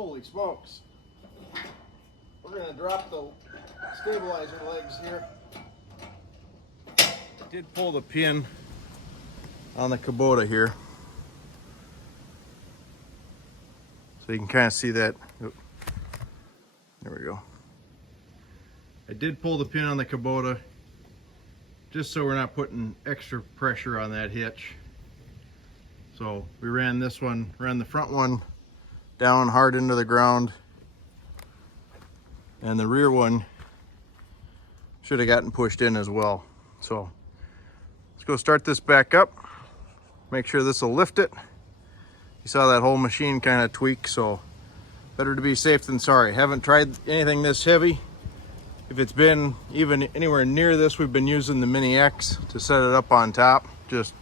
Holy smokes. We're going to drop the stabilizer legs here. I did pull the pin on the Kubota here. So you can kind of see that. Oop. There we go. I did pull the pin on the Kubota just so we're not putting extra pressure on that hitch. So we ran this one, ran the front one down hard into the ground, and the rear one should have gotten pushed in as well. So let's go start this back up, make sure this will lift it. You saw that whole machine kind of tweak, so better to be safe than sorry. Haven't tried anything this heavy. If it's been even anywhere near this, we've been using the Mini X to set it up on top, just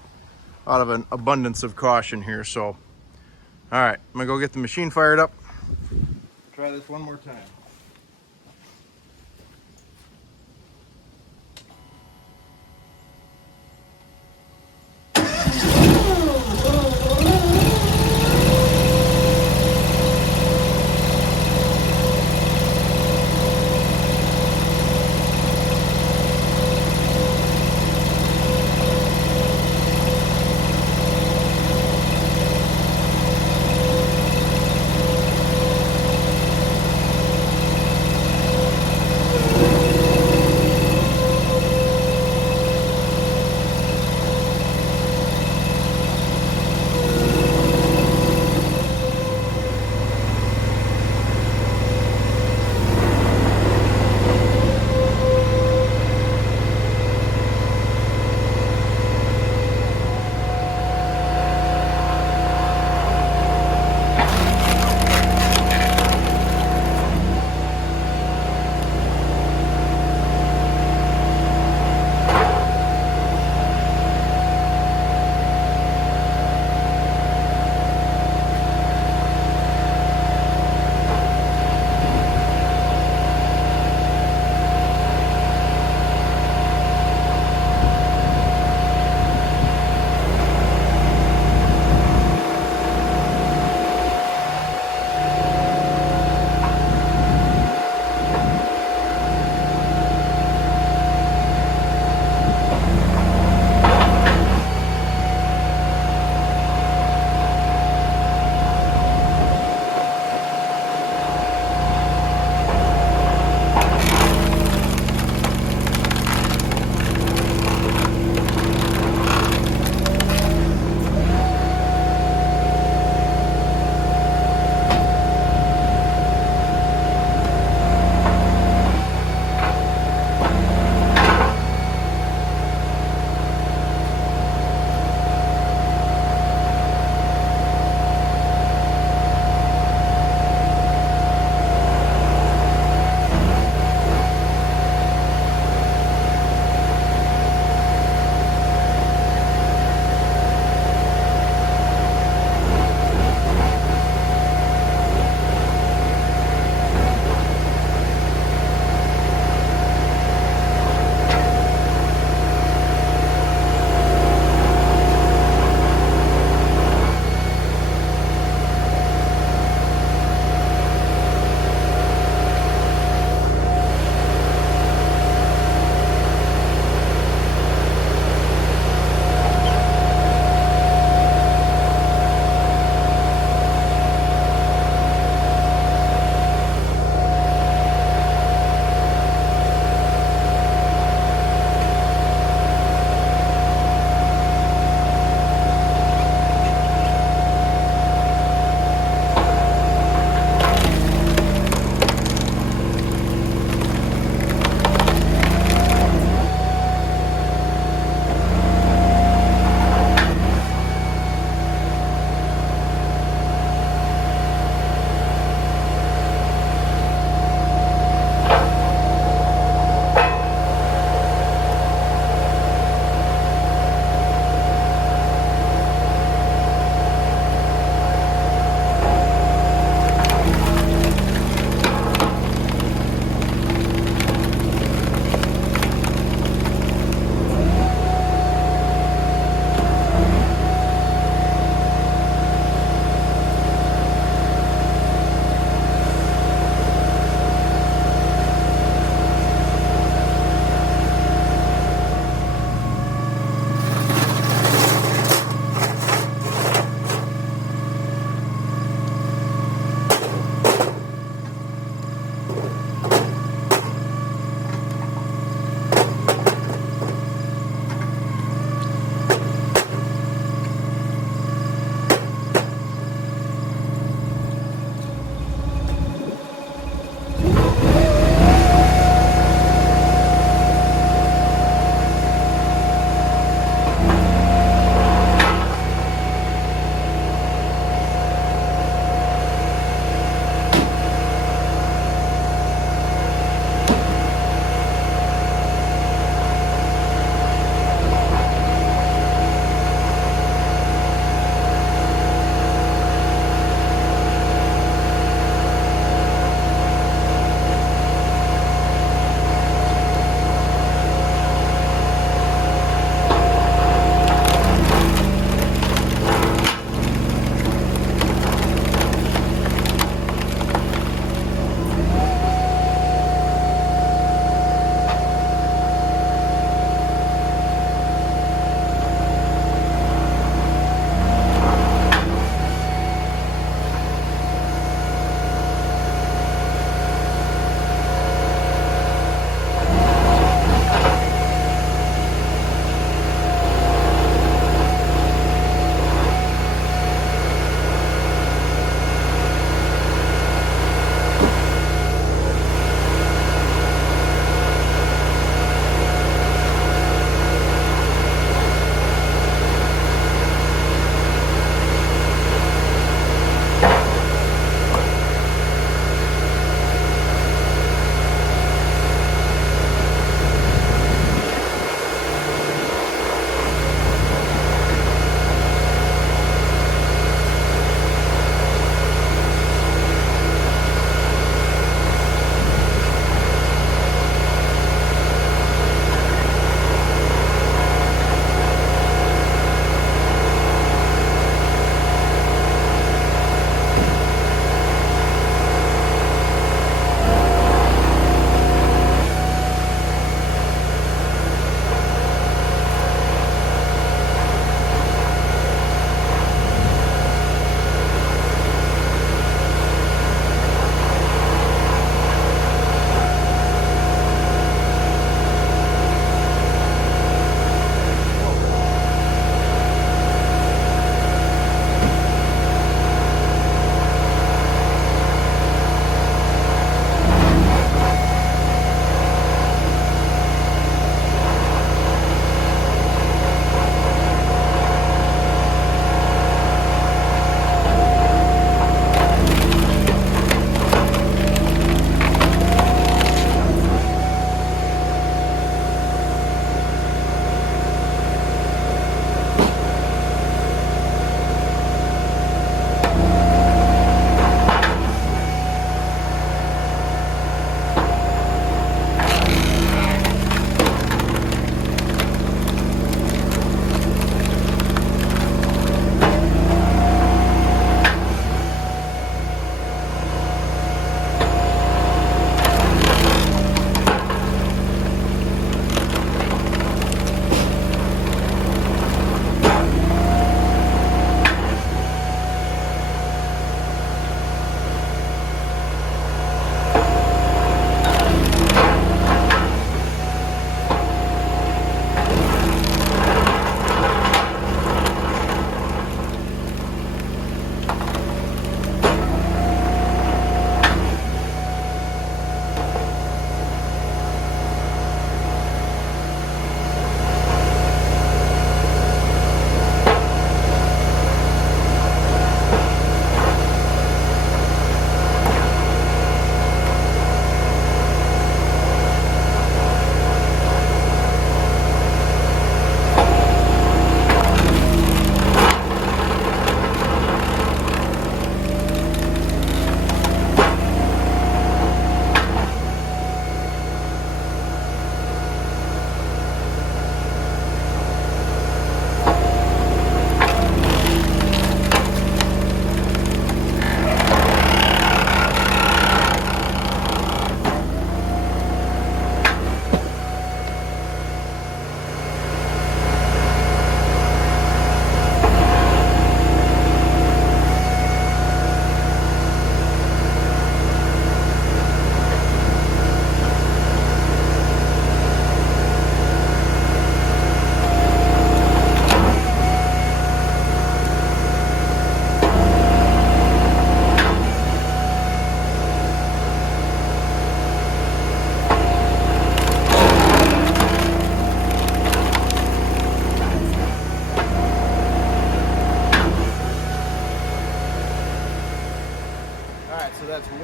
out of an abundance of caution here. So, all right, I'm gonna go get the machine fired up. Try this one more time.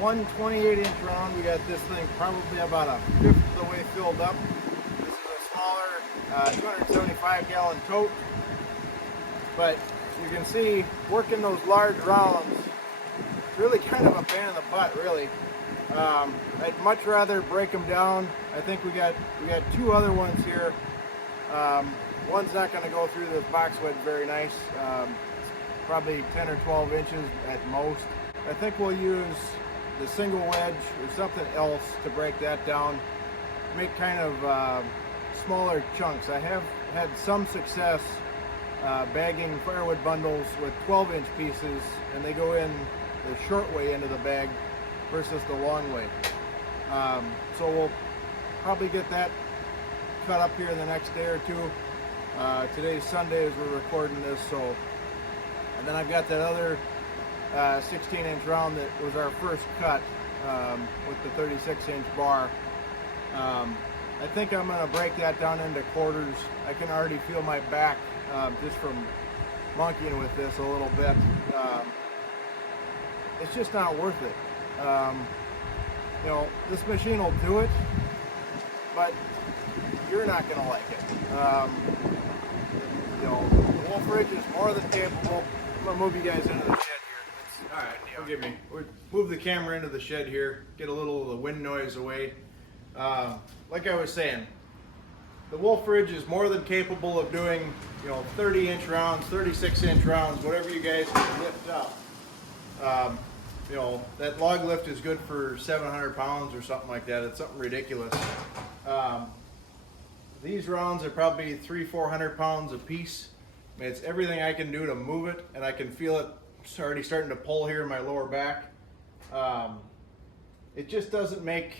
one 28-inch round. We got this thing probably about a fifth of the way filled up. This is a smaller 275-gallon tote. But you can see, working those large rounds, it's really kind of a pain in the butt, really. I'd much rather break them down. I think we got two other ones here. One's not going to go through this box wedge very nice. Probably 10 or 12 inches at most. I think we'll use the single wedge or something else to break that down. Make kind of smaller chunks. I have had some success bagging firewood bundles with 12-inch pieces, and they go in the short way into the bag versus the long way. So we'll probably get that cut up here in the next day or two. Today's Sunday as we're recording this, so. And then I've got that other 16-inch round that was our first cut with the 36-inch bar. I think I'm going to break that down into quarters. I can already feel my back just from monkeying with this a little bit. It's just not worth it. You know, this machine will do it, but you're not going to like it. You know, Wolfe Ridge is more than capable. I'm going to move you guys into the shed here. All right, forgive me. We'll move the camera into the shed here, get a little of the wind noise away. Like I was saying, the Wolfe Ridge is more than capable of doing, you know, 30-inch rounds, 36-inch rounds, whatever you guys can lift up. You know, that log lift is good for 700 pounds or something like that. It's something ridiculous. These rounds are probably 300-400 pounds a piece. I mean, it's everything I can do to move it, and I can feel it already starting to pull here in my lower back. It just doesn't make,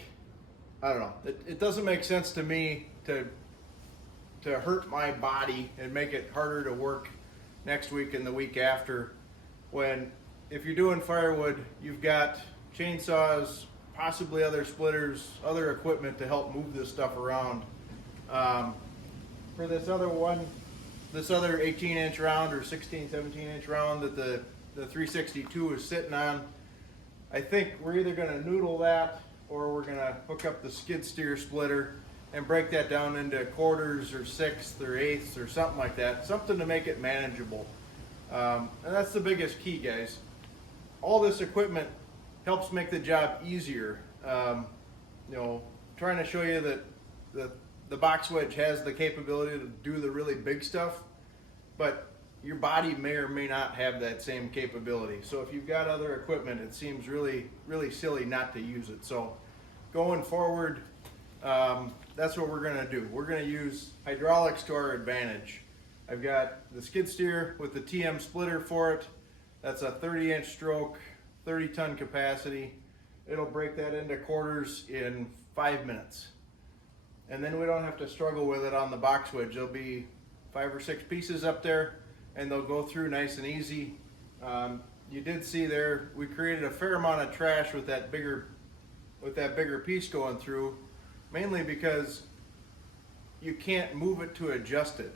I don't know, it doesn't make sense to me to hurt my body and make it harder to work next week and the week after, when if you're doing firewood, you've got chainsaws, possibly other splitters, other equipment to help move this stuff around. For this other one, this other 18-inch round or 16, 17-inch round that the 362 is sitting on, I think we're either going to noodle that or we're going to hook up the skid steer splitter and break that down into quarters or sixths or eighths or something like that, something to make it manageable. And that's the biggest key, guys. All this equipment helps make the job easier. You know, trying to show you that the box wedge has the capability to do the really big stuff, but your body may or may not have that same capability. So if you've got other equipment, it seems really, really silly not to use it. So going forward, that's what we're gonna do. We're gonna use hydraulics to our advantage. I've got the skid steer with the TM splitter for it. That's a 30-inch stroke, 30-ton capacity. It'll break that into quarters in 5 minutes. And then we don't have to struggle with it on the box wedge. There'll be 5 or 6 pieces up there, and they'll go through nice and easy. You did see there, we created a fair amount of trash with that bigger piece going through, mainly because you can't move it to adjust it.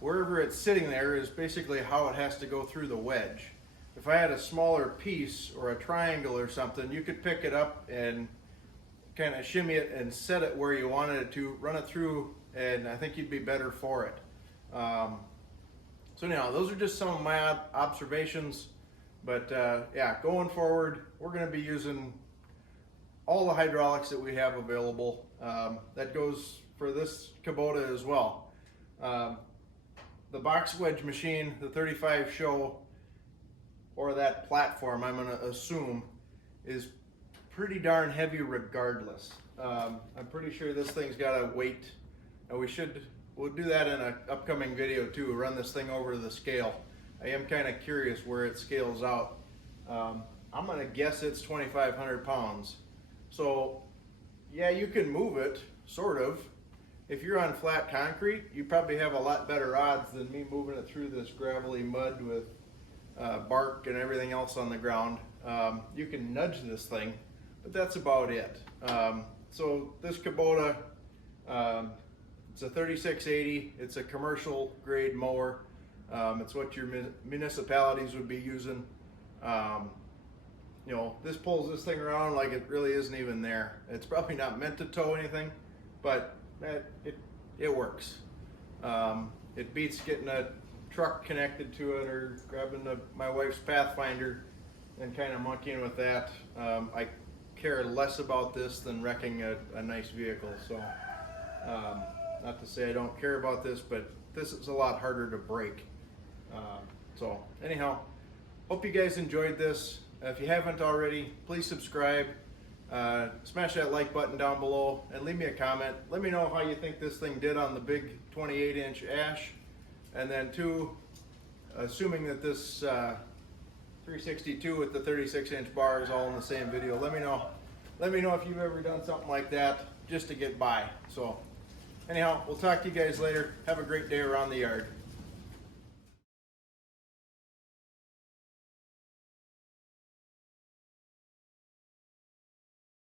Wherever it's sitting there is basically how it has to go through the wedge. If I had a smaller piece or a triangle or something, you could pick it up and kind of shimmy it and set it where you wanted it to, run it through, and I think you'd be better for it. So anyhow, those are just some of my observations, but yeah, going forward, we're going to be using all the hydraulics that we have available. That goes for this Kubota as well. The box wedge machine, the 35 SHO, or that platform, I'm going to assume, is pretty darn heavy regardless. I'm pretty sure this thing's got a weight, and we'll do that in an upcoming video too, run this thing over the scale. I am kind of curious where it scales out. I'm going to guess it's 2,500 pounds. So yeah, you can move it, sort of. If you're on flat concrete, you probably have a lot better odds than me moving it through this gravelly mud with bark and everything else on the ground. You can nudge this thing, but that's about it. So this Kubota, it's a 3680. It's a commercial grade mower. It's what your municipalities would be using. you know, this pulls this thing around like it really isn't even there. It's probably not meant to tow anything, but it works. It beats getting a truck connected to it or grabbing my wife's Pathfinder and kind of monkeying with that. I care less about this than wrecking a nice vehicle. So not to say I don't care about this, but this is a lot harder to break. So anyhow, hope you guys enjoyed this. If you haven't already, please subscribe, smash that like button down below, and leave me a comment. Let me know how you think this thing did on the big 28-inch ash. And then two, assuming that this 362 with the 36-inch bar is all in the same video, let me know if you've ever done something like that just to get by. So anyhow, we'll talk to you guys later. Have a great day around the yard.